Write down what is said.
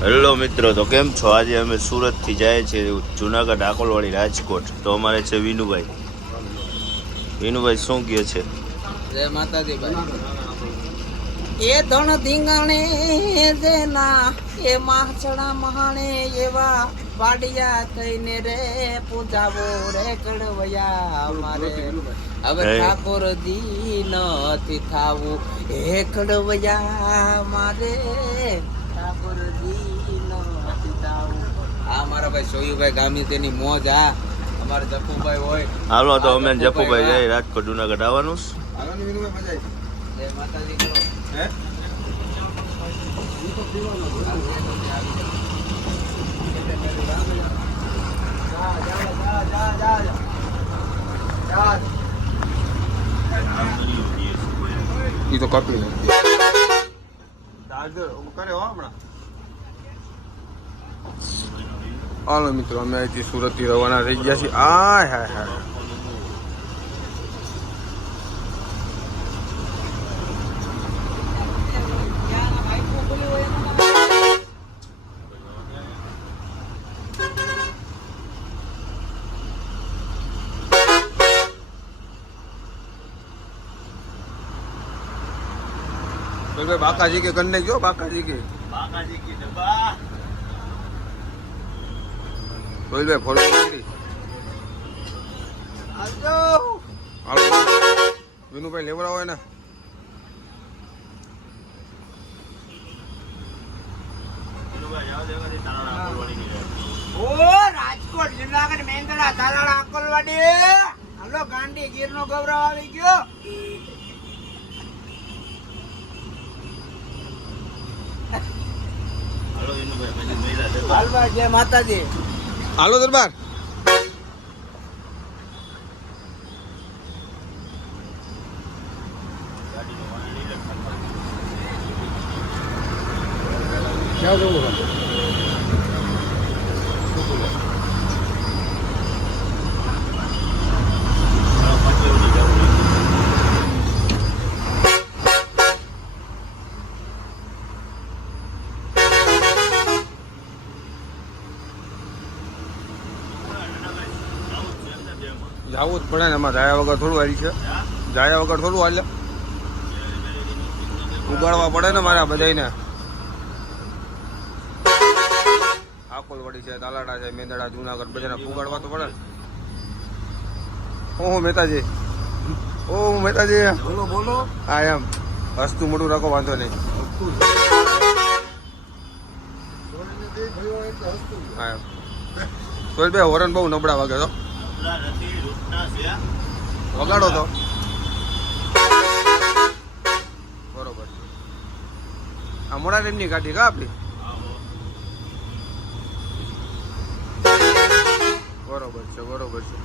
Hello મિત્રો, તો કેમ છો? આજે અમે સુરતથી જાય છે જુનાગઢ, આકોલવાડી, રાજકોટ. તો અમારે છે વિનુભાઈ. વિનુભાઈ શું કહે છે? જય માતાજી ભાઈ. એ ધણ ધીંગાણે જેના એ માછડા મહાણે એવા વાડિયા થઈને રે પૂજાવો રે કડવયા મારે હવે ઠાકોરજી નથી થાવું હે કડવયા મારે ઠાકોરજી નથી થાવું. આ મારા ભાઈ સોયુભાઈ ગામી તેની મોજ. આ અમારે જપુભાઈ હોય. હાલો તો અમે જપુભાઈ જઈ રાજકોટ જુનાગઢ આવવાનું. જય માતાજી કરો. હે ઈ તો કપી નથી કરે હો હમણાં. હાલો મિત્રો, અમે અહીંથી સુરતથી રવાના થઈ ગયા છીએ. આય હાય હાય, भाई बाका जी के करने क्यों? बाका जी की डब्बा बोल भाई फॉलो करी हालो विनु भाई लेवड़ा હોય ને ઓ રાજકોટ જુનાગઢ મેંદડા તાલાળા આકોલવાડી. હાલો ગાંડી ગીરનો ગૌરવ આવી ગયો. હાલવા જય માતાજી. હાલો દરબાર. ક્યાં જવું? જવું જ પડે ને, એમાં જાયા વગર થોડું હાલી છે. જાયા વગર થોડું હાલે, ઉગાડવા પડે ને મારા બધાને. આકોલવાડી છે, તાલાડા છે, મેંદડા, જુનાગઢ બધાને ઉગાડવા તો પડે ને. ઓહો મહેતાજી, ઓહો મહેતાજી, બોલો બોલો. હા એમ હસતું મોટું રાખો, વાંધો નહીં. હા એમ સોહેલભાઈ હોરન બહુ નબળા વાગે તો વગાડો તો બરોબર. આ મોડા ટાઈમની ગાડી કા આપડી? બરોબર છે, બરોબર છે.